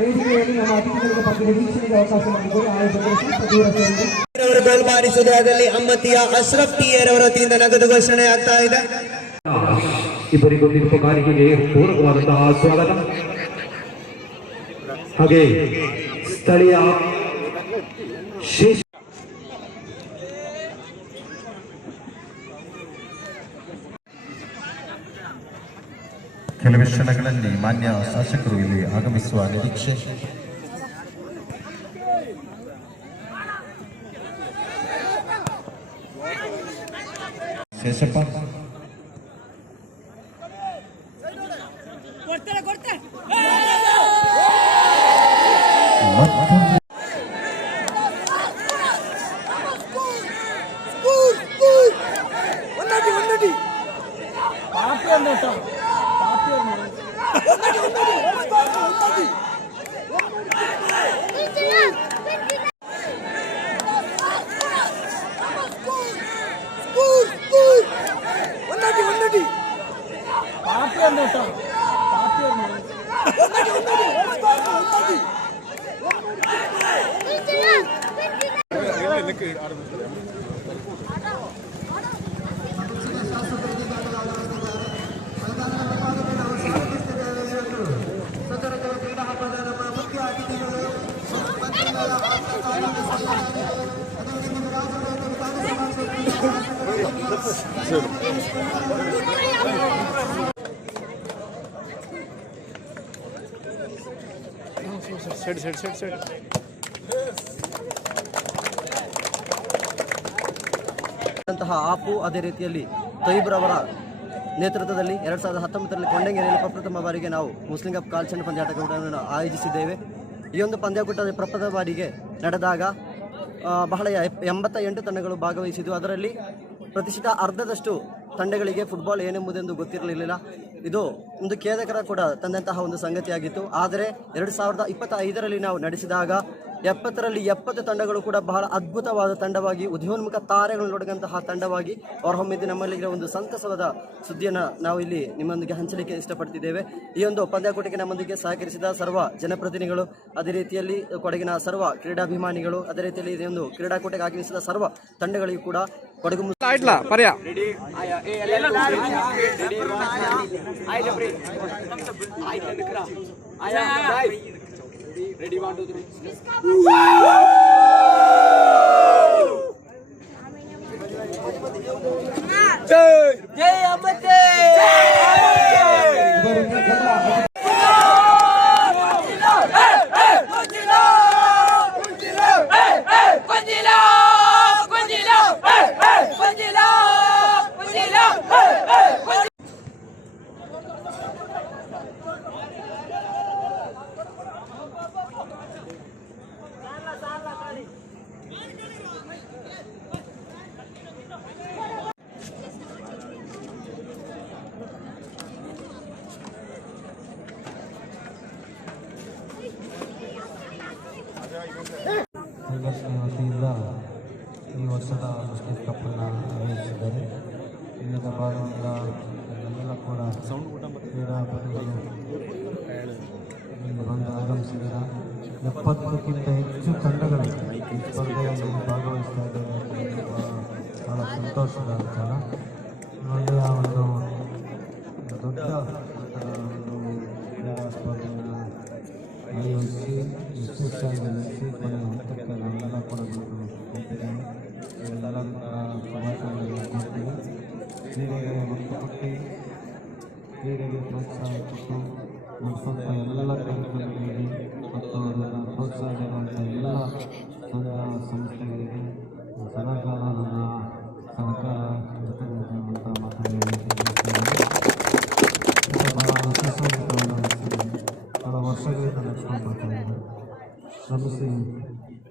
ನಮ್ಮ ಅತಿಥಿಗಳಿಗೆ ಪಕ್ಕದ ವೀಕ್ಷಣೆಗೆ ಅವಕಾಶ ಮಾಡಿಕೊಡಿ. ಆಯೋಜಕರು ಸ್ವಲ್ಪ ದೂರ ಸರಿದು. ಅವರ ಗೋಲ್ ಬಾರಿಸುವುದಾದಲ್ಲಿ ಅಮ್ಮತಿಯ ಅಶ್ರಫ್ ಟಿಯರ್ ಅವರ ವತಿಯಿಂದ ನಗದು ಘೋಷಣೆ ಆಗ್ತಾ ಇದೆ. ಇಬ್ಬರಿಗೂ ತೀರ್ಪುಗಾರಿಕೆಗೆ ಪೂರಕವಾದಂತಹ ಸ್ವಾಗತ. ಹಾಗೆ ಸ್ಥಳೀಯ ಶೇಷ ಕೆಲವೇ ಕ್ಷಣಗಳಲ್ಲಿ ಮಾನ್ಯ ಶಾಸಕರು ಇಲ್ಲಿ ಆಗಮಿಸುವ ನಿರೀಕ್ಷೆ. ಶೇಷಪ್ಪ. ಸರಿ ಸರಿ ಸರಿ ಸರಿ ಅಂತಹ ಆಪು ಅದೇ ರೀತಿಯಲ್ಲಿ ತೈಬ್ರವರ ನೇತೃತ್ವದಲ್ಲಿ ಎರಡು ಸಾವಿರದ ಹತ್ತೊಂಬತ್ತರಲ್ಲಿ ಕೊಂಡಂಗೇರಿಯಲ್ಲಿ ಪ್ರಪ್ರಥಮ ಬಾರಿಗೆ ನಾವು ಮುಸ್ಲಿಂ ಕಪ್ ಕಾಲ್ಚಂಡ್ ಪಂದ್ಯಾಟಗಳನ್ನು ಆಯೋಜಿಸಿದ್ದೇವೆ. ಈ ಒಂದು ಪಂದ್ಯಾಕೂಟದ ಪ್ರಪ್ರಥಮ ಬಾರಿಗೆ ನಡೆದಾಗ ಬಹಳ ಎಂಬತ್ತ ಎಂಟು ತಂಡಗಳು ಭಾಗವಹಿಸಿದ್ದು ಅದರಲ್ಲಿ ಪ್ರತಿಶತ ಅರ್ಧದಷ್ಟು ತಂಡಗಳಿಗೆ ಫುಟ್ಬಾಲ್ ಏನೆಂಬುದೆಂದು ಗೊತ್ತಿರಲಿಲ್ಲ. ಇದು ಒಂದು ಖೇದಕರ ಕೂಡ ತಂದಂತಹ ಒಂದು ಸಂಗತಿಯಾಗಿತ್ತು. ಆದರೆ ಎರಡು ಸಾವಿರದ ಇಪ್ಪತ್ತ ಐದರಲ್ಲಿ ನಾವು ನಡೆಸಿದಾಗ ಎಪ್ಪತ್ತರಲ್ಲಿ ಎಪ್ಪತ್ತು ತಂಡಗಳು ಕೂಡ ಬಹಳ ಅದ್ಭುತವಾದ ತಂಡವಾಗಿ ಉದಯೋನ್ಮುಖ ತಾರೆಗಳನ್ನು ನೋಡಿದಂತಹ ತಂಡವಾಗಿ ಹೊರಹೊಮ್ಮಿದ್ದು ನಮ್ಮಲ್ಲಿಗೆ ಒಂದು ಸಂತಸವಾದ ಸುದ್ದಿಯನ್ನು ನಾವು ಇಲ್ಲಿ ನಿಮ್ಮೊಂದಿಗೆ ಹಂಚಲಿಕ್ಕೆ ಇಷ್ಟಪಡ್ತಿದ್ದೇವೆ ಈ ಒಂದು ಪಂದ್ಯಾಕೂಟಕ್ಕೆ ನಮ್ಮೊಂದಿಗೆ ಸಹಕರಿಸಿದ ಸರ್ವ ಜನಪ್ರತಿನಿಧಿಗಳು ಅದೇ ರೀತಿಯಲ್ಲಿ ಕೊಡಗಿನ ಸರ್ವ ಕ್ರೀಡಾಭಿಮಾನಿಗಳು ಅದೇ ರೀತಿಯಲ್ಲಿ ಈ ಒಂದು ಕ್ರೀಡಾಕೂಟಕ್ಕೆ ಆಗಮಿಸಿದ ಸರ್ವ ತಂಡಗಳಿಗೂ ಕೂಡ Kodagu Ready, one, two, three. Jai! Jai Amate! ಎಪ್ಪತ್ತಕ್ಕಿಂತ ಹೆಚ್ಚು ತಂಡಗಳು ಈ ಸ್ಪರ್ಧೆಯಲ್ಲಿ ಭಾಗವಹಿಸ್ತಾ ಇದ್ದಾರೆ ಬಹಳ- ಸಂತೋಷದ ವಿಚಾರ ಒಳ್ಳೆಯ ಒಂದು ದೊಡ್ಡ ಒಂದು ಸ್ಪರ್ಧೆಯನ್ನು ಆಯೋಜಿಸಿ ಯಶಸ್ವಿಯಾಗಿ ನಡೆಸಿ ಕೊನೆಯ ಹಂತಕ್ಕೆ ನಾವೆಲ್ಲ ಕೂಡ ಕೂಡ ಶುಭಾಶಯಗಳನ್ನು ಕೊಡ್ತೀವಿ ಕ್ರೀಡೆಗೆ ಒತ್ತು ಕೊಟ್ಟು ಕ್ರೀಡೆಗೆ ಪ್ರೋತ್ಸಾಹ ಕೊಟ್ಟು ನಡೆಸುವಂಥ ಎಲ್ಲ ಅದನ್ನು ನೀಡುವಂಥ ಎಲ್ಲ ಸಂಘ ಸಂಸ್ಥೆಗಳಿಗೆ ಸದಾಕಾಲ ನನ್ನ ಸಹಕಾರ ಜೊತೆಗೆ ಅಂತ ಮಾತನ್ನು ಬಹಳ ವರ್ಷಗಳಿಂದ ನಡೆಸ್ಕೊಂಡು ಬರ್ತಾ ಇದ್ದಾರೆ ಶ್ರಮಿಸಿ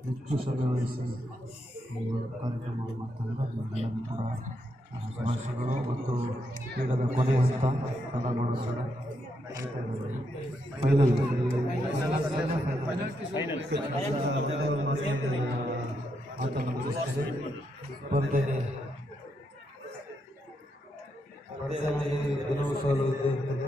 ಹೆಚ್ಚು ಶ್ರಮೆ ವಹಿಸಿ ಈ ಕಾರ್ಯಕ್ರಮ ಮಾಡ್ತಾ ಇದ್ದಾರೆ ಎಲ್ಲರಿಗೂ ಕೂಡ ಶುಭಾಶಯಗಳು ಮತ್ತು ಕ್ರೀಡದ ಕೊನೆ ಹಂತ ಕನ್ನಡ ಫೈನಲ್ ಗೆಲುವು ಸೋಲು ಇದ್ದೇ ಇರ್ತದೆ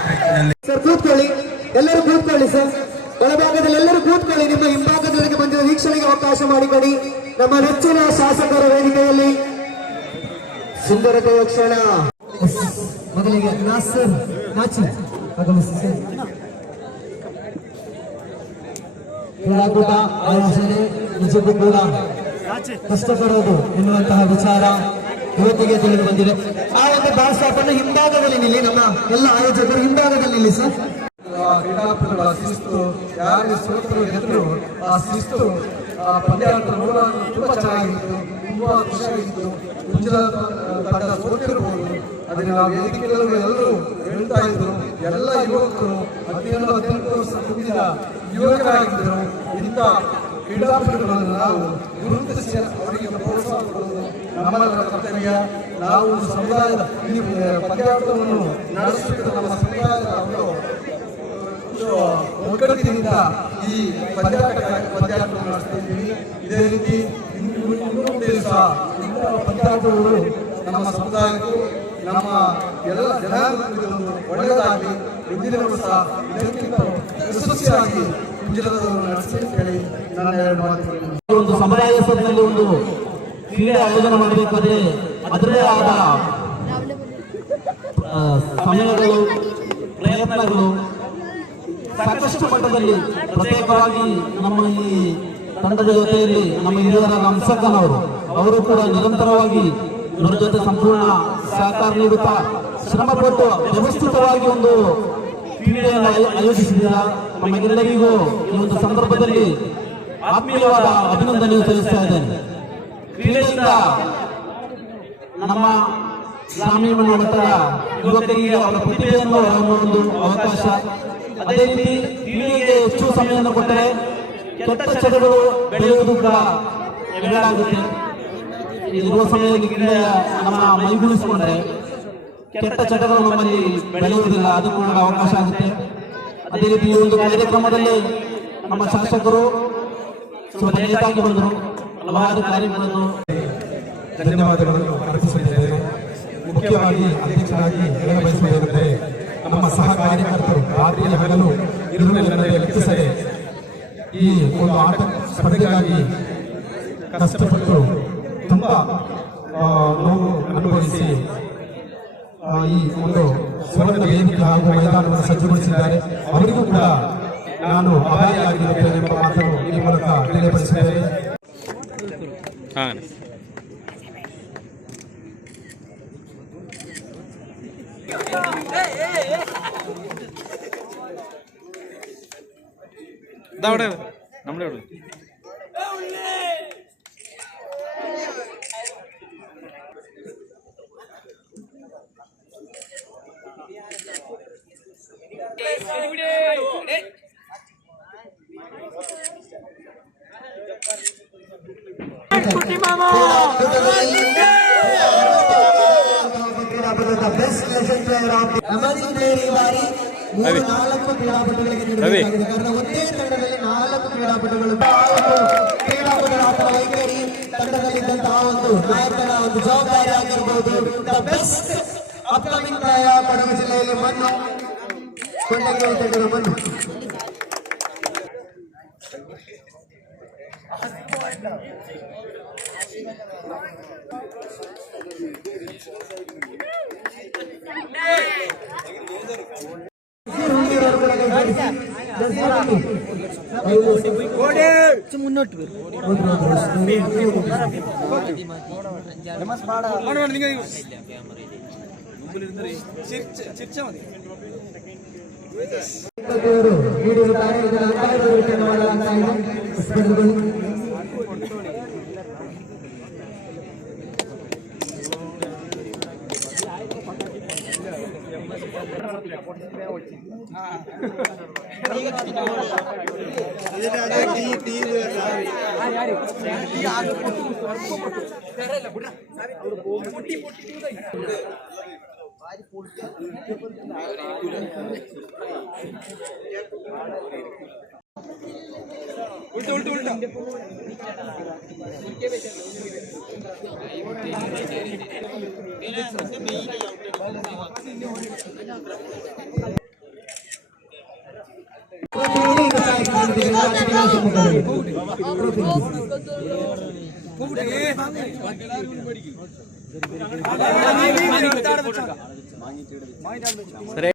ಟ್ರ್ಯಾಕ್ನಲ್ಲಿ ಸರ್ ಕೂತ್ಕೊಳ್ಳಿ ಎಲ್ಲರೂ ಕೂತ್ಕೊಳ್ಳಿ ಸರ್. ಒಳಭಾಗದಲ್ಲಿ ಎಲ್ಲರೂ ಕೂತ್ಕೊಳ್ಳಿ. ನಿಮ್ಮ ಹಿಂಭಾಗದವರೆಗೆ ಬಂದಿರುವ ವೀಕ್ಷಣೆಗೆ ಅವಕಾಶ ಮಾಡಿಕೊಡಿ. ನಮ್ಮ ನೆಚ್ಚಿನ ಶಾಸಕರ ವೇದಿಕೆಯಲ್ಲಿ ಸುಂದರತೆಯ ಕ್ಷಣ ಮೊದಲಿಗೆ ನಾಸರ್ ಆಗಮಿಸಿ ಕ್ರೀಡಾಕೂಟ ಆಯೋಜನೆ ನಿಜಕ್ಕೂ ಕೂಡ ಕಷ್ಟಪಡೋದು ಎನ್ನುವಂತಹ ವಿಚಾರ ಇವತ್ತಿಗೆ ತಿಳಿದು ಬಂದಿದೆ. ಆ ಒಂದು ಅನ್ನು ಹಿಂಭಾಗದಲ್ಲಿ ನಿಲ್ಲಿ. ನಮ್ಮ ಎಲ್ಲ ಆಯೋಜಕರು ಹಿಂಭಾಗದಲ್ಲಿ ನಿಲ್ಲಿ ಸರ್. ಕ್ರೀಡಾಪಟುಗಳ ಶಿಸ್ತು ಯಾರು ಸೋತರು ಗೆದ್ರು, ಆ ಶಿಸ್ತು, ಆ ಪಂದ್ಯಾಟ ನೋಡಲು ತುಂಬಾ ಚೆನ್ನಾಗಿತ್ತು, ತುಂಬಾ ಖುಷಿಯಾಗಿತ್ತು. ಮುಂಚಿನ ತಂಡ ಸೋತಿರ್ಬೋದು. ನಾವು ವೇದಿಕೆಗಳಲ್ಲಿ ಎಲ್ಲರೂ ಹೇಳ್ತಾ ಇದ್ರು, ಎಲ್ಲ ಯುವಕರು ಹದಿನೇಳು ಹದಿನೆಂಟು ವರ್ಷ ತುಂಬಿದ ಯುವಕರಾಗಿದ್ದರು ಇಂಥ ಕ್ರೀಡಾಪಟುಗಳನ್ನು ನಾವು ಗುರುತಿಸಿ ಅವರಿಗೆ ಪ್ರೋತ್ಸಾಹ ಕರ್ತವ್ಯ. ನಾವು ಸಮುದಾಯದ ಈ ಪಂದ್ಯಾಟವನ್ನು ನಡೆಸಬೇಕು ನಮ್ಮ ಸಮುದಾಯದ ಅವರು ಒಗ್ಗಟ್ಟಿನಿಂದ ಈ ಪಂದ್ಯಾಟ ಪಂದ್ಯಾಟವನ್ನು ನಡೆಸ್ತಾ ಇದ್ದೀವಿ ಇದೇ ರೀತಿ ಇನ್ನು ದಿವಸ ಸಹ ಪಂದ್ಯಾಟಗಳು ನಮ್ಮ ಸಮುದಾಯಕ್ಕೂ, ನಮ್ಮ ಎಲ್ಲ ಜನಾಂಗಕ್ಕೂ ಒಳ್ಳೆಯದಾಗಿ ಮುಂದಿನ ವರ್ಷ ಇದಕ್ಕಿಂತ ಯಶಸ್ವಿಯಾಗಿ ಹೇಳಿ ನನ್ನ ಎರಡು ಮಾತುಗಳು ಒಂದು ಸಮುದಾಯ ಸಭೆಯಲ್ಲಿ ಒಂದು ಕ್ರೀಡೆ ಆಯೋಜನೆ ಮಾಡಬೇಕಾದ್ರೆ ಅದರದೇ ಆದ ಸಮಯಗಳು ಸಾಕಷ್ಟು ಮಟ್ಟದಲ್ಲಿ ಪ್ರತ್ಯೇಕವಾಗಿ ನಮ್ಮ ಈ ತಂಡದ ಜೊತೆಯಲ್ಲಿ ನಮ್ಮ ಹಿರಿಯರ ಹಂಸಕ್ಕನವರು ಅವರು ಅವರು ಕೂಡ ನಿರಂತರವಾಗಿ ಇವರ ಜೊತೆ ಸಂಪೂರ್ಣ ಸಹಕಾರ ನೀಡುತ್ತಾ ಶ್ರಮಪಟ್ಟು ವ್ಯವಸ್ಥಿತವಾಗಿ ಒಂದು ಕ್ರೀಡೆಯನ್ನು ಆಯೋ- ಆಯೋಜಿಸಿದ ನಮಗೆಲ್ಲರಿಗೂ ಈ ಒಂದು ಸಂದರ್ಭದಲ್ಲಿ ಆತ್ಮೀಯವಾದ ಅಭಿನಂದನೆ ಸಲ್ಲಿಸ್ತಾ ಇದ್ದೇನೆ. ಕ್ರೀಡೆಯಿಂದ ನಮ್ಮ ಗ್ರಾಮೀಣ ಮಟ್ಟದ ಯುವಕರಿಗೆ ಅವರ ಪ್ರತಿಭೆಯನ್ನು ಒಂದು ಅವಕಾಶ. ಅದೇ ರೀತಿ ಟಿವಿಗೆ ಹೆಚ್ಚು ಸಮಯವನ್ನು ಕೊಟ್ಟರೆ ಕೆಟ್ಟ ಚಟಗಳು ಬೆಳೆಯುವುದು ಕೂಡ ಎಡಾಗುತ್ತೆ ಇರುವ ಸಮಯದಲ್ಲಿ ನಮ್ಮ ಮೈಗೂಡಿಸಿಕೊಂಡರೆ ಕೆಟ್ಟ ಚಟಗಳು ನಮ್ಮಲ್ಲಿ ಬೆಳೆಯುವುದಿಲ್ಲ, ಅದು ಕೂಡ ಅವಕಾಶ ಆಗುತ್ತೆ. ಅದೇ ರೀತಿ ಈ ಒಂದು ಕಾರ್ಯಕ್ರಮದಲ್ಲಿ ನಮ್ಮ ಶಾಸಕರು ಸ್ವಲ್ಪ ಬಂದರು, ಹಲವಾರು ಕಾರ್ಯಗಳನ್ನು ಧನ್ಯವಾದಗಳನ್ನು ಅರ್ಪಿಸುತ್ತಿದ್ದೇನೆ ಮುಖ್ಯವಾಗಿ ಅಧ್ಯಕ್ಷರಾಗಿ ಹೇಳಬಯಸುವುದೇನೆಂದರೆ ನಮ್ಮ ಸಹ ಕಾರ್ಯಕರ್ತರು ರಾತ್ರಿಯಲ್ಲಿ ಹಗಲು ಇರುವೆಲ್ಲರೇ ಲೆಕ್ಕಿಸದೆ ಈ ಒಂದು ಆಟ ಸ್ಪರ್ಧೆಗಾಗಿ ಕಷ್ಟಪಟ್ಟು ತುಂಬ ನೋವು ಅನುಭವಿಸಿ ಈ ಒಂದು ಸ್ವರ್ಣ ವೇದಿಕೆ ಹಾಗೂ ಮೈದಾನವನ್ನು ಸಜ್ಜುಗೊಳಿಸಿದ್ದಾರೆ. ಅವರಿಗೂ ಕೂಡ ನಾನು ಆಭಾರಿಯಾಗಿರುತ್ತೇನೆ ಎಂಬ ಮಾತನ್ನು ಈ ಮೂಲಕ ತಿಳಿಯಪಡಿಸಿದ್ದೇನೆ. അവിടെ നമ്മുടെ അവിടെ. കുട്ടി മാമോ അമരി ദേരി വാരി മൂന്ന് നാലൊക്കെ പിടാപെട്ടുകളെ കാരണം ഒന്നേ തവണ ಒಂದೇ ತಂಡದಲ್ಲಿ ನಾಲ್ಕು ಕ್ರೀಡಾಪಟುಗಳು ನಾಲ್ಕು ಕ್ರೀಡಾಪಟುಗಳ ಆಟದ ವೈಖರಿ ತಂಡದಲ್ಲಿದ್ದಂತಹ ಒಂದು ನಾಯಕನ ಒಂದು ಜವಾಬ್ದಾರಿ ಆಗಿರಬಹುದು the best upcoming player Kodagu ಜಿಲ್ಲೆಯಲ್ಲಿ ಮಣ್ಣು ಕೊಂಡಂಗೆ ತಂಡದ ಮಣ್ಣು ಇವರು ನೀಡಿರುತ್ತಾರೆ മുന്നോട്ട് ചിരിച്ചാൽ മതി ഉൾട്ട് ഉൾട്ട് ഉൾട്ട് ഉൾക്കേ సరే